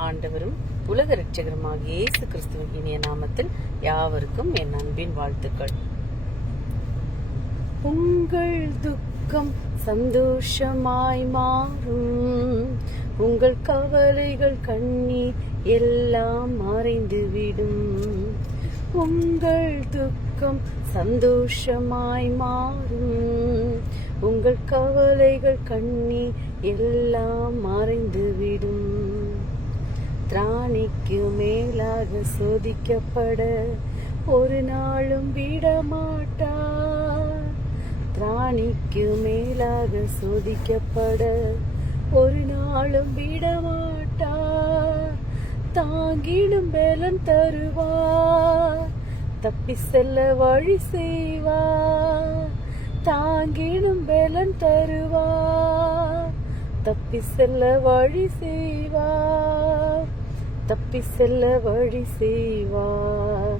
ஆண்டவரும் உலக ரட்சகருமாகிய இயேசு கிறிஸ்துவின் இனிய நாமத்தில் யாவருக்கும் என் அன்பின் வாழ்த்துக்கள். உங்கள் துக்கம் சந்தோஷமாய் மாறும். உங்கள் கவலைகள் கண்ணீர் எல்லாம் மறைந்துவிடும். உங்கள் துக்கம் சந்தோஷமாய் மாறும். உங்கள் கவலைகள் கண்ணீர் எல்லாம் மறைந்துவிடும். திராணிக்கு மேலாக சோதிக்கப்பட ஒரு நாளும் விடமாட்டார் திராணிக்கு மேலாக சோதிக்கப்பட ஒரு நாளும் விடமாட்டார் தாங்கிடும் பலன் தருவார் தப்பி செல்ல வழி செய்வார் தாங்கிடும் பலன் தருவார் தப்பி செல்ல வழி செய்வார் தப்பி செல்ல வழி செய்வார்.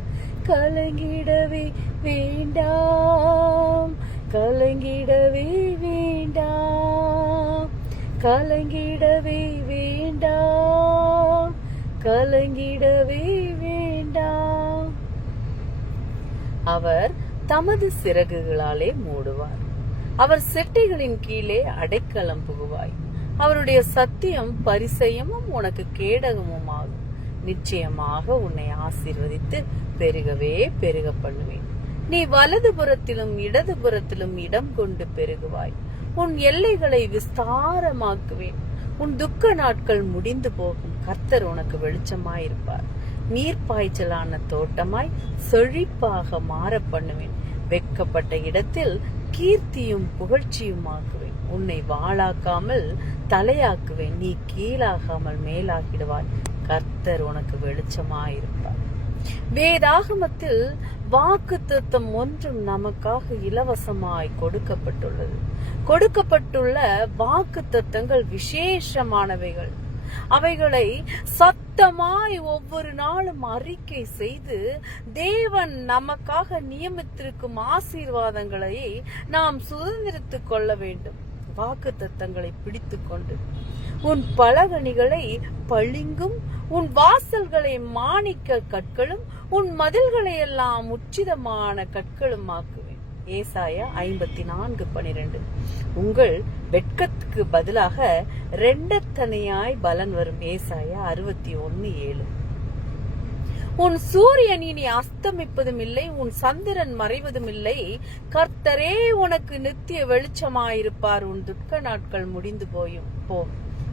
கலங்கிடவே வேண்டாம். கலங்கிடவே வேண்டாம். கலங்கிடவே வேண்டாம். கலங்கிடவே வேண்டாம். அவர் தமது சிறகுகளாலே மூடுவார். அவர் செட்டைகளின் கீழே அடைக்கலம் புகுவாய். அவருடைய சத்தியம் பரிசயமும் உனக்கு கேடகமும் ஆகும் நிச்சயமாக உன்னை ஆசீர்வதித்து பெருகவே பெருக பண்ணுவேன். நீ வலது புறத்திலும் இடது புறத்திலும் இடம் கொண்டு பெருகுவாய். உன் எல்லைகளை விஸ்தாரமாக்குவேன். உன் துக்க நாட்கள் முடிந்து போகும். கர்த்தர் உனக்கு வெளிச்சமாயிருப்பார். நீர்ப்பாய்ச்சலான தோட்டமாய் செழிப்பாக மாற பண்ணுவேன். வெட்கப்பட்ட இடத்தில் கீர்த்தியும் புகழ்ச்சியும் ஆக்குவேன் உன்னை வாழாக்காமல் தலையாக்குவேன். நீ கீழாகாமல் மேலாகிடுவாய் கர்த்தர் உனக்கு வெளிச்சமாயிருப்பார். வேதாகமத்தில் வாக்கு தத்துவம் ஒன்றும் நமக்காக இலவசமாய் கொடுக்கப்பட்டுள்ளது. கொடுக்கப்பட்டுள்ள வாக்கு தத்தங்கள் விசேஷமானவைகள். அவைகளை சத்தமாய் ஒவ்வொரு நாளும் அறிக்கை செய்து தேவன் நமக்காக நியமித்திருக்கும் ஆசீர்வாதங்களை நாம் சுதந்திரித்துக் கொள்ள வேண்டும். வாக்கு தத்தங்களை பிடித்து கொண்டு உன் பலகணிகளை பளிங்கும் உன் வாசல்களை மாணிக்க கற்களும் உன் மதில்களை எல்லாம் உச்சிதமான கற்களும் ஆக்குவேன். ஏசாயா ஐம்பத்தி நான்கு பனிரெண்டு. உங்கள் வெட்கத்துக்கு பதிலாக ரெண்டத்தனையாய் பலன் வரும் ஏசாயா அறுபத்தி ஒன்னு ஏழு. உன் சூரியன் இனி அஸ்தமிப்பதும் இல்லை உன் சந்திரன் மறைவதும் இல்லை கர்த்தரே உனக்கு நித்திய வெளிச்சமாயிருப்பார். உன் துக்க நாட்கள் முடிந்து போயும். போ.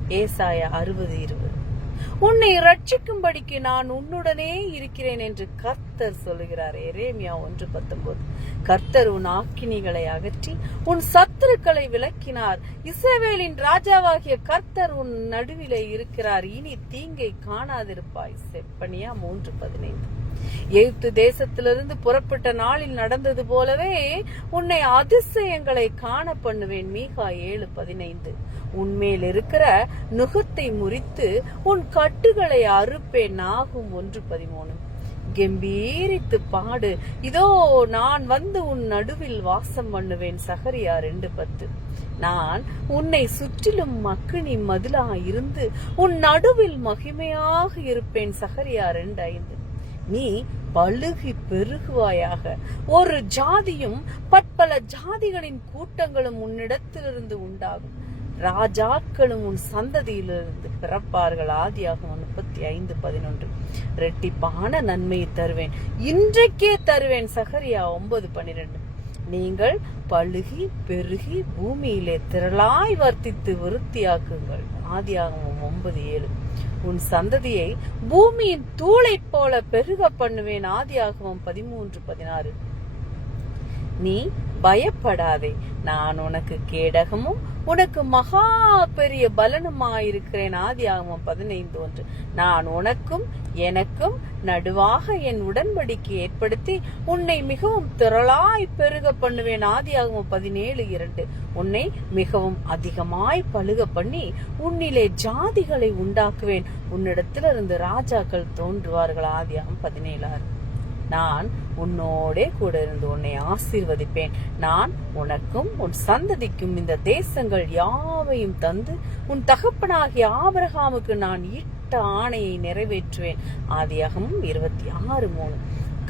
ஏசாயா அறுபது இருபது. உன்னை ரட்சிக்கும்படிக்கு நான் உன்னுடனே இருக்கிறேன் என்று கர்த்தர் சொல்லுகிறார். எரேமியா ஒன்று பத்தொன்பது. கர்த்தர் உன் ஆக்கினிகளை அகற்றி உன் சத்துருக்களை விளக்கினார். இஸ்ரவேலின் ராஜாவாகிய கர்த்தர் உன் நடுவிலே இருக்கிறார். இனி தீங்கை காணாதிருப்பாய். செப்பனியா மூன்று பதினைந்து. எகிப்து தேசத்திலிருந்து புறப்பட்ட நாளில் நடந்தது போலவே உன்னை அதிசயங்களை காண பண்ணுவேன். மீகா ஏழு பதினைந்து. உன்மேல் இருக்கிற நுகத்தை முறித்து உன் கட்டுகளை அறுப்பேன். ஆகும் ஒன்று பதிமூணு. கெம்பீரித்து பாடு. இதோ நான் வந்து உன் நடுவில் வாசம் பண்ணுவேன். சகரியா ரெண்டு பத்து. நான் உன்னை சுற்றிலும் மக்கினி மதிலா இருந்து உன் நடுவில் மகிமையாக இருப்பேன். சகரியா ரெண்டு ஐந்து. நீ பழுகி பெருகுவாயாக. ஒரு ஜாதியும் பற்பல ஜாதிகளின் கூட்டங்களும் உன்னிடத்திலிருந்து உண்டாகும். ராஜாக்களும் உன் சந்ததியிலிருந்து பிறப்பார்கள். ஆதியாகும் முப்பத்தி ஐந்து பதினொன்று. ரெட்டிப்பான நன்மையை தருவேன். இன்றைக்கே தருவேன். சகரியா ஒன்பது பனிரெண்டு. நீங்கள் பழுகி பெருகி பூமியிலே திரளாய் வர்த்தித்து விருத்தியாக்குங்கள். ஆதியாகவும் ஒன்பது ஏழு. உன் சந்ததியை பூமியின் தூளைப் போல பெருக பண்ணுவேன். ஆதியாகவும் பதிமூன்று பதினாறு. நீ பயப்படாதே. நான் உனக்கு கேடகமும் உனக்கு மகா பெரிய பலனுமாயிருக்கிறேன். ஆதியாகமம் பதினைந்து ஒன்று. நான் உனக்கும் எனக்கும் நடுவாக என் உடன்படிக்கை ஏற்படுத்தி உன்னை மிகவும் திரளாய் பெருக பண்ணுவேன். ஆதியாகமம் பதினேழு இரண்டு. உன்னை மிகவும் அதிகமாய் பழுக பண்ணி உன்னிலே ஜாதிகளை உண்டாக்குவேன். உன்னிடத்திலிருந்து ராஜாக்கள் தோன்றுவார்கள். ஆதியாகம் பதினேழாறு நான் உன்னோடே கூட இருந்து உன்னை ஆசீர்வதிப்பேன். நான் உனக்கும் உன் சந்ததிக்கும் இந்த தேசங்கள் யாவையும் தந்து உன் தகப்பனாகிய ஆபரகாமுக்கு நான் இட்ட ஆணையை நிறைவேற்றுவேன். ஆதியாகமும் இருபத்தி ஆறு மூணு.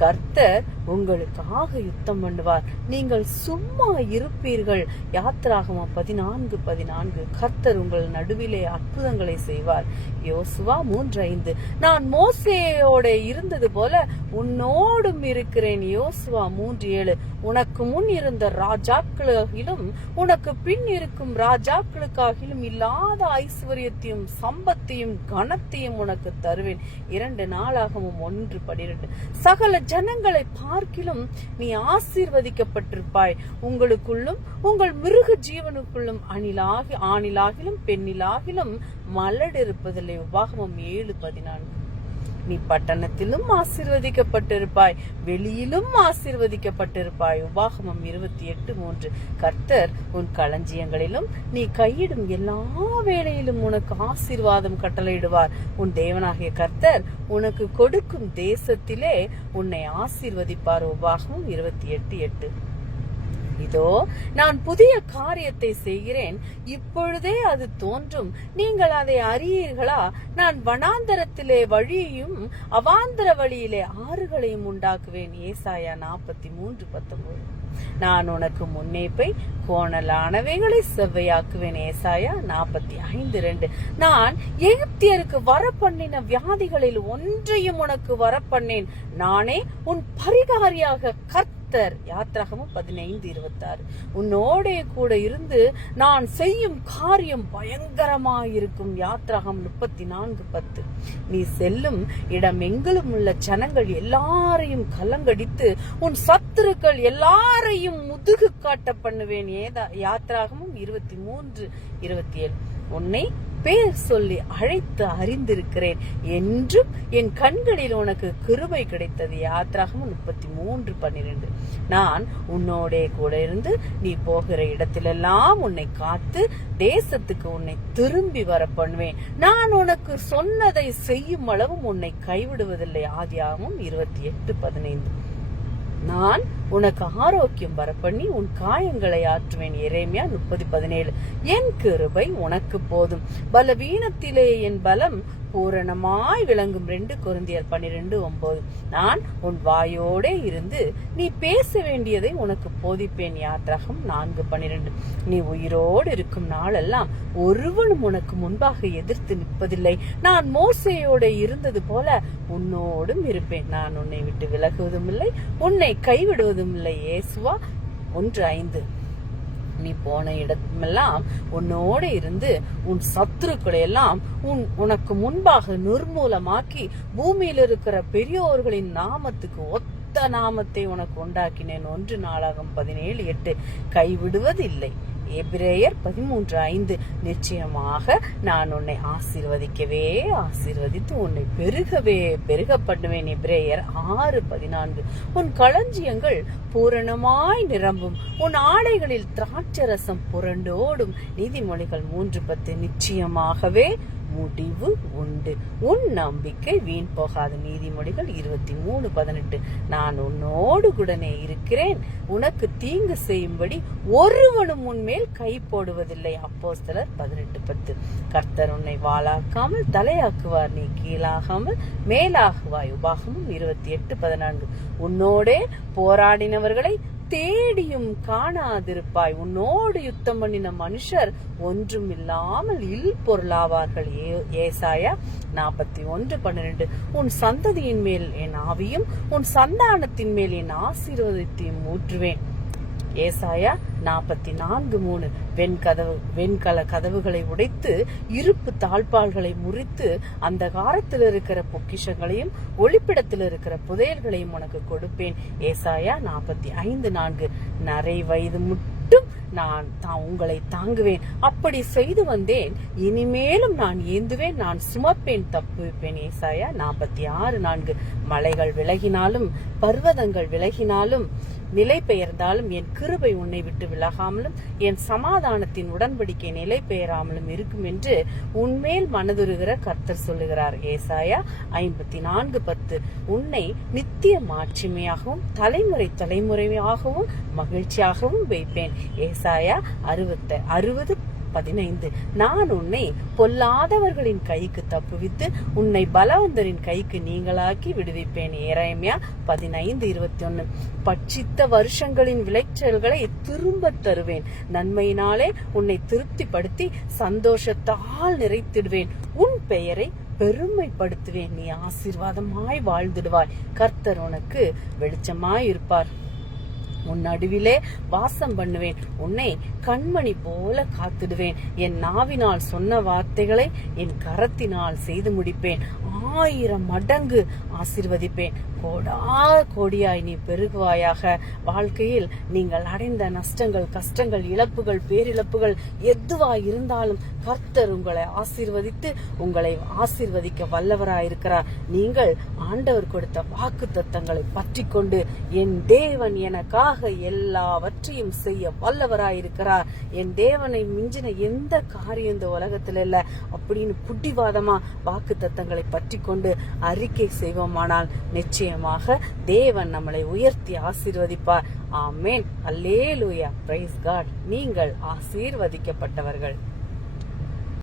கர்த்தர் உங்களுக்காக யுத்தம் பண்ணுவார். நீங்கள் சும்மா இருப்பீர்கள். யாத்திராகமம் பதினான்கு பதினான்கு. கர்த்தர் உங்கள் நடுவிலே அற்புதங்களை செய்வார். யோசுவா மூன்று ஐந்து. நான் மோசேயோட இருந்தது போல உன்னோடும் இருக்கிறேன் யோசுவா மூன்று ஏழு. உனக்கு முன் இருந்த ராஜாக்களாகிலும் உனக்கு பின் இருக்கும் ராஜாக்களுக்காகிலும் இல்லாத ஐஸ்வர்யத்தையும் சம்பத்தையும் கனத்தையும் உனக்கு தருவேன். இரண்டு நாளாகவும் ஒன்று பனிரெண்டு. சகல ஜனங்களை பார்க்கிலும் நீ ஆசீர்வதிக்கப்பட்டிருப்பாய். உங்களுக்குள்ளும் உங்கள் மிருக ஜீவனுக்குள்ளும் அணிலாகி ஆணிலாகிலும் பெண்ணிலாகிலும் மலடிருப்பதில்லை உபாகமம் ஏழு பதினான்கு. நீ பட்டணத்திலும் ஆசீர்வதிக்கப்பட்டிருப்பாய் வெளியிலும் ஆசிர்வதிக்கப்பட்டிருப்பாய். உபாகமம் இருபத்தி எட்டு மூன்று. கர்த்தர் உன் களஞ்சியங்களிலும் நீ கையிடும் எல்லா வேளையிலும் உனக்கு ஆசீர்வாதம் கட்டளையிடுவார். உன் தேவனாகிய கர்த்தர் உனக்கு கொடுக்கும் தேசத்திலே உன்னை ஆசீர்வதிப்பார். உபாகமம் இருபத்தி எட்டு எட்டு. இதோ நான் புதிய காரியத்தை செய்கிறேன். இப்பொழுதே அது தோன்றும். நீங்கள் அதை அறியீர்களா? நான் வனாந்தரத்திலே வழியையும் அவாந்தர வழியிலே ஆறுகளையும் உண்டாக்குவேன். ஏசாயா நாற்பத்தி மூன்று பத்தொன்பது. நான் உனக்கு முன்னே போய் கோணலானவைகளை செவ்வையாக்குவேன். ஏசாயா நாற்பத்தி ஐந்து ரெண்டு. நான் எகிப்தியருக்கு வர பண்ணின வியாதிகளில் ஒன்றையும் உனக்கு வர பண்ணேன் நானே உன் பரிகாரியாக கர்த்த கர்த்தர். யாத்திராகமும் பதினைந்து இருபத்தாறு. உன்னோடே கூட இருந்து நான் செய்யும் காரியம் பயங்கரமாயிருக்கும். யாத்திராகம் முப்பத்தி நான்கு பத்து. நீ செல்லும் இடம் எங்கிலும் உள்ள ஜனங்கள் எல்லாரையும் கலங்கடித்து உன் சத்துருக்கள் எல்லாரையும் முதுகு காட்ட பண்ணுவேன். ஏதா யாத்திராகமும் இருபத்தி மூன்று இருபத்தி ஏழு உன்னை பேர் சொல்லி அழைத்து அறிந்திருக்கிறேன் என்றும் என் கண்களில் உனக்கு கிருபை கிடைத்தது. யாத்திராகவும் முப்பத்தி மூன்று பன்னிரண்டு. நான் உன்னோடே கூட இருந்து நீ போகிற இடத்திலெல்லாம் உன்னை காத்து தேசத்துக்கு உன்னை திரும்பி வர பண்ணுவேன். நான் உனக்கு சொன்னதை செய்யும் அளவும் உன்னை கைவிடுவதில்லை. ஆதியாகவும் இருபத்தி எட்டு பதினைந்து. நான் உனக்கு ஆரோக்கியம் வரப்பண்ணி உன் காயங்களை ஆற்றுவேன். இறைமையா முப்பது பதினேழு. என் கிருபை உனக்கு போதும். பலவீனத்திலே என் பலம் பூரணமாய் விளங்கும். ரெண்டு குருந்தியர் பன்னிரெண்டு ஒன்பது. நான் உன் வாயோடே இருந்து நீ பேச வேண்டியதை உனக்கு போதிப்பேன். யாத்திரகம் நான்கு பன்னிரெண்டு. நீ உயிரோடு இருக்கும் நாளெல்லாம் ஒருவனும் உனக்கு முன்பாக எதிர்த்து நிற்பதில்லை. நான் மோசையோட இருந்தது போல உன்னோடும் இருப்பேன். நான் உன்னை விட்டு விலகுவதும் இல்லை உன்னை கைவிடுவதும் இல்லை இயேசுவா? ஒன்று ஐந்து. நீ போன இடமெல்லாம் உன்னோட இருந்து உன் சத்துருக்களை எல்லாம் உன் உனக்கு முன்பாக நிர்மூலமாக்கி பூமியில் இருக்கிற பெரியோர்களின் நாமத்துக்கு ஒத்த நாமத்தை உனக்கு உண்டாக்கினேன். ஒன்று நாளாகும் பதினேழு எட்டு. கைவிடுவதில்லை. எபிரேயர் பதிமூன்று ஐந்து. நிச்சயமாக நான் உன்னை ஆசீர்வதிக்கவே ஆசீர்வதித்து உன்னை பெருகவே பெருக பண்ணுவேன் எபிரேயர் ஆறு பதினான்கு. உன் களஞ்சியங்கள் பூரணமாய் நிரம்பும். உன் ஆடைகளில் திராட்சரசம் புரண்டோடும். நீதிமொழிகள் மூன்று பத்து. நிச்சயமாகவே முடிவு உண்டு. உன் நம்பிக்கை வீண் போகாத. நீதிமொழிகள் இருபத்தி மூணு பதினெட்டு. நான் உன்னோடு கூடனே இருக்கிறேன். உனக்கு தீங்கு செய்யும்படி ஒருவனும் உன்மேல் கை போடுவதில்லை. அப்போ சிலர் பதினெட்டு பத்து. கர்த்தர் உன்னை வாழாக்காமல் தலையாக்குவார். நீ கீழாகாமல் மேலாகுவாய். உபாகமும் இருபத்தி எட்டு பதினான்கு. உன்னோடே போராடினவர்களை தேடியும் காணாதிருப்பாய். உன்னோடு யுத்தம் பண்ணின மனுஷர் ஒன்றும் இல்லாமல் இல் பொருளாவார்கள். ஏசாயா நாற்பத்தி ஒன்று பன்னிரண்டு. உன் சந்ததியின் மேல் என் ஆவியும் உன் சந்தானத்தின் மேல் என் ஆசீர்வாதத்தையும் ஊற்றுவேன். ஏசாயா நாற்பத்தி நான்கு மூணு. வெண்கதவு வெண்கல கதவுகளை உடைத்து இருப்பு தாழ்பால்களை முறித்து அந்த காரத்தில் இருக்கிற பொக்கிஷங்களையும் ஒளிப்பிடத்தில் இருக்கிற புதையல்களையும் உனக்கு கொடுப்பேன். ஏசாயா நாற்பத்தி ஐந்து நான்கு. நரை வயது மட்டும் நான் தான் உங்களை தாங்குவேன். அப்படி செய்து வந்தேன். இனிமேலும் நான் ஏந்துவேன். நான் சுமப்பேன். தப்புவிப்பேன் ஏசாயா நாற்பத்தி ஆறு நான்கு. மலைகள் விலகினாலும் பர்வதங்கள் விலகினாலும் நிலை பெயர்ந்தாலும் என் கிருபை உன்னை விட்டு விலகாமலும் என் சமாதானத்தின் உடன்படிக்கை நிலை பெயராமலும் இருக்கும் என்று உன்மேல் மனதுருகிற கர்த்தர் சொல்லுகிறார். ஏசாயா ஐம்பத்தி நான்கு பத்து. உன்னை நித்திய மாட்சிமையாகவும் தலைமுறை தலைமுறையாகவும் மகிழ்ச்சியாகவும் வைப்பேன். ஏசாயா அறுபத்த அறுபது பதினைந்து. நான் உன்னை பொல்லாதவர்களின் கைக்கு தப்புவித்து உன்னை பலவந்தரின் கைக்கு நீங்களாக்கி விடுவிப்பேன் ஏரேமியா பதினைந்து இருபத்தி ஒன்னு பட்சித்த வருஷங்களின் விளைச்சல்களை திரும்ப தருவேன். நன்மையினாலே உன்னை திருப்திப்படுத்தி சந்தோஷத்தால் நிறைத்திடுவேன். உன் பெயரை பெருமைப்படுத்துவேன். நீ ஆசீர்வாதமாய் வாழ்ந்திடுவாய். கர்த்தர் உனக்கு வெளிச்சமாய் இருப்பார் உன் நடுவிலே வாசம் பண்ணுவேன். உன்னை கண்மணி போல காத்திடுவேன். என் நாவினால் சொன்ன வார்த்தைகளை என் கரத்தினால் செய்து முடிப்பேன். ஆயிரம் மடங்கு ஆசிர்வதிப்பேன். கோடா கோடியாய் நீ பெருகுவாயாக. வாழ்க்கையில் நீங்கள் அடைந்த நஷ்டங்கள் கஷ்டங்கள் இழப்புகள் பேரிழப்புகள் எதுவாய் இருந்தாலும் கர்த்தர் உங்களை ஆசீர்வதித்து உங்களை ஆசீர்வதிக்க வல்லவராயிருக்கிறார். நீங்கள் ஆண்டவர் கொடுத்த வாக்கு தத்தங்களை பற்றி கொண்டு என் தேவன் எனக்காக எல்லாவற்றையும் செய்ய வல்லவராயிருக்கிறார். என் தேவனை மிஞ்சின எந்த காரியம் இந்த உலகத்துல இல்ல. அப்படின்னு புட்டிவாதமா வாக்கு தத்தங்களை பற்றி கொண்டு அறிக்கை செய்வோமானால் நிச்சயமாக தேவன் நம்மளை உயர்த்தி ஆசீர்வதிப்பார். ஆமேன். அல்லேலூயா. பிரைஸ் காட் நீங்கள் ஆசீர்வதிக்கப்பட்டவர்கள்.